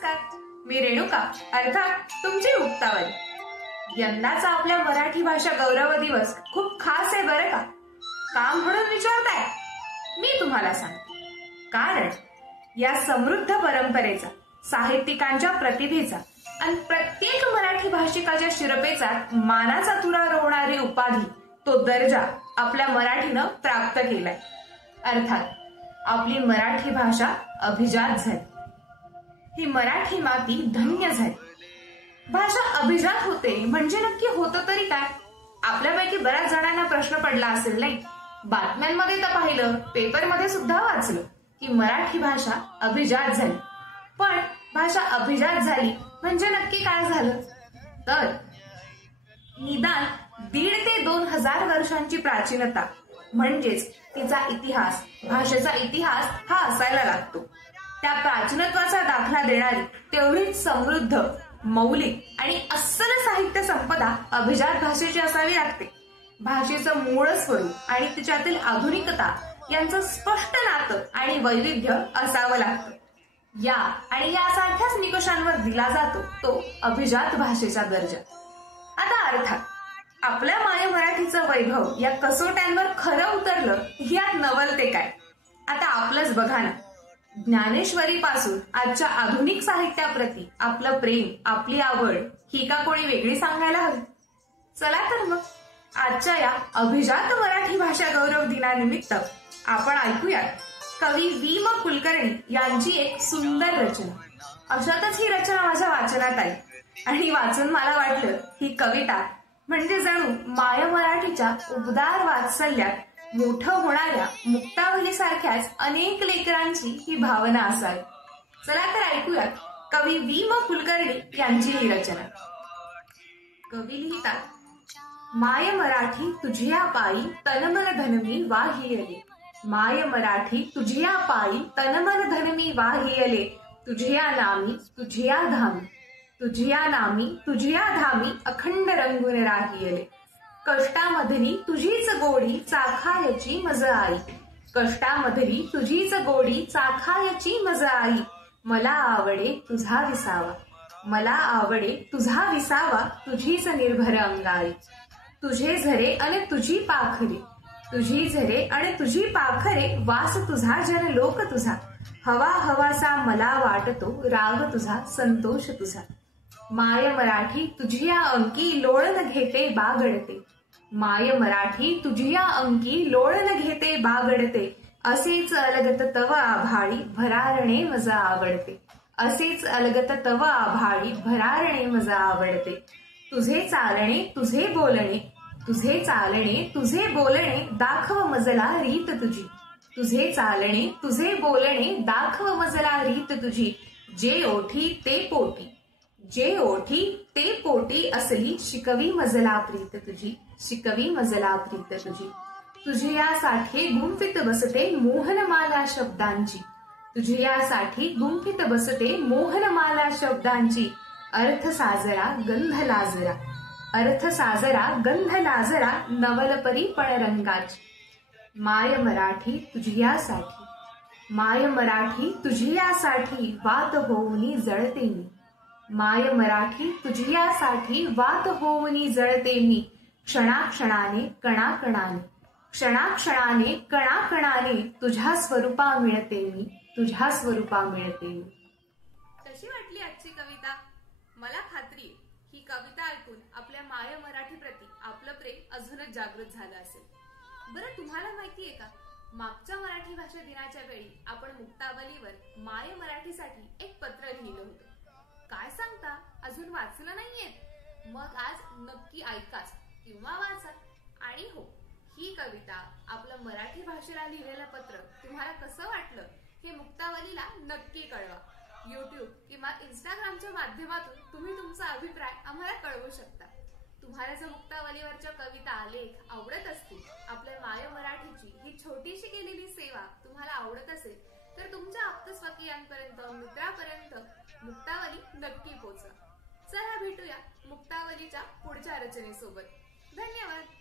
नमस्कार, मी रेणुका अर्थात तुमची मुक्तावली। यंदाचा आपल्या मराठी भाषा गौरव दिवस खूप खास आहे बरं का? का म्हणून विचारताय? मी तुम्हाला सांगते। कारण या समृद्ध परंपरेचा, साहित्यिकांच्या प्रतिभेचा आणि प्रत्येक मराठी भाषिकाच्या शिरपेचात मानाचा तुरा रोवणारी उपाधी, तो दर्जा आपल्या मराठीनं प्राप्त केलाय। अर्थात आपली मराठी भाषा अभिजात झाली। ही मराठी माती धन्य झाली। भाषा अभिजात होते म्हणजे नक्की होतं तरी काय? आपल्यापैकी बऱ्याच जणांना प्रश्न पडला असेल नाही? बातम्यांमध्ये तर पाहिलं, पेपरमध्ये सुद्धा वाचलं की मराठी भाषा अभिजात झाली। पण भाषा अभिजात झाली म्हणजे नक्की काय झालं? तर निदान 1,500 ते 2,000 वर्षांची प्राचीनता म्हणजेच तिचा इतिहास, भाषेचा इतिहास हा असायला लागतो। त्या प्राचीनत्वाचा दाखला देणारी तेवढीच समृद्ध, मौलिक आणि अस्सल साहित्य संपदा अभिजात भाषेची असावी लागते। भाषेचं मूळ स्वरूप आणि तिच्यातील आधुनिकता यांचं स्पष्ट नातं आणि वैविध्य असावं लागतं। या आणि यासारख्याच निकषांवर दिला जातो तो अभिजात भाषेचा दर्जा। आता अर्थात आपल्या माय मराठीचं वैभव या कसोट्यांवर खरं उतरलं यात नवल ते काय? आता आपलंच बघा ना, ज्ञानेश्वरी पासून आजच्या आधुनिक साहित्याप्रती आपलं प्रेम, आपली आवड ही का कोणी वेगळी सांगायला हवी? चला तर मग आजच्या या अभिजात मराठी भाषा गौरव दिनानिमित्त आपण ऐकूयात कवी वी. म. कुलकर्णी यांची एक सुंदर रचना। अशातच ही रचना माझ्या वाचनात आली आणि वाचून मला वाटलं ही कविता म्हणजे जणू माय मराठीच्या उबदार वात्सल्यात मोठं होणाऱ्या मुक्तावली सारख्याच अनेक लेकरांची ही भावना असावी। चला तर ऐकूयात कवी वी. म. कुलकर्णी यांची ही रचना। कवी लिहितात, माय मराठी तुझिया पायी तनमन धनमी वाहियले। माय मराठी तुझिया पायी तनमन धनमी वाहियले। तुझिया नामी तुझिया धामी, तुझिया नामी तुझिया धामी अखंड रंगून राहियले। कष्टामधली तुझीच गोडी चाखायची मज आई। कष्टामधली तुझीच गोडी चाखायची मज आई। मला आवडे तुझा विसावा, मला आवडे तुझा विसावा तुझीच निर्भर अंगाई। तुझे झरे आणि तुझी पाखरे, तुझी झरे आणि तुझी पाखरे वास तुझा जन लोक तुझा। हवा हवासा मला वाटतो राग तुझा संतोष तुझा। माय मराठी तुझिया अंकी लोळन घेते बागडते। माय मराठी तुझिया अंकी लोळन घेते बागडते। असेच अलगत तव आभाळी भरारणे मज आवडते। असेच अलगत तव आभाळी भरारणे मज आवडते। तुझे चालणे तुझे बोलणे, तुझे चालणे तुझे बोलणे दाखव मजला रीत तुझी। तुझे चालणे तुझे बोलणे दाखव मजला रीत तुझी। जे ओठी ते पोटी, जे ओठी ते पोटी असली शिकवी मजला प्रीत तुझी। शिकवी मजला प्रीत तुझी। तुझी यासाठी गुंफित बसते मोहनमाला शब्दांची। तुझी यासाठी गुंफित बसते मोहनमाला शब्दांची। अर्थ साजरा गंध लाजरा, अर्थ साजरा गंध लाजरा नवलपरी पण रंगाची। माय मराठी तुझियासाठी, माय मराठी तुझियासाठी वात होऊनी जळते मी। माय मराठी तुझियासाठी वात होऊनी जळते मी। क्षणाक्षणाने कणाकणाने, क्षणाक्षणाने कणाकणाने तुझ्या स्वरूपा मिळते मी, तुझ्या स्वरूपा मिळते मी। कशी वाटली आजची कविता? मला खात्री ही कविता ऐकून आपल्या माय मराठी प्रती आपलं प्रेम अजूनच जागृत झालं असेल। बरं, तुम्हाला माहितीये का, मागच्या मराठी भाषा दिनाच्या वेळी आपण मुक्तावलीवर माय मराठीसाठी एक पत्र लिहिलं होतं। काय सांगता, अजून वाचलं नाहीये? मग आज नक्की ऐकाच किंवा वाचा। आणि हो, ही कविता, आपलं मराठी भाषेला लिहिलेलं पत्र तुम्हाला कसं वाटलं हे मुक्तावलीला नक्की कळवा। YouTube किंवा Instagramच्या माध्यमातून तुम्ही तुमचा अभिप्राय आम्हाला कळवू शकता। तुम्हाला जर मुक्तावलीवरच्या कविता, लेख आवडत असतील, आपल्या माय मराठीची ही छोटीशी केलेली सेवा तुम्हाला आवडत असेल, तर तुमच्या आप्तस्वकीयांपर्यंत, मित्रांपर्यंत मुक्तावली नक्की पोहोचवा। चला भेटूया मुक्तावलीच्या पुढच्या रचनेसोबत। धन्यवाद।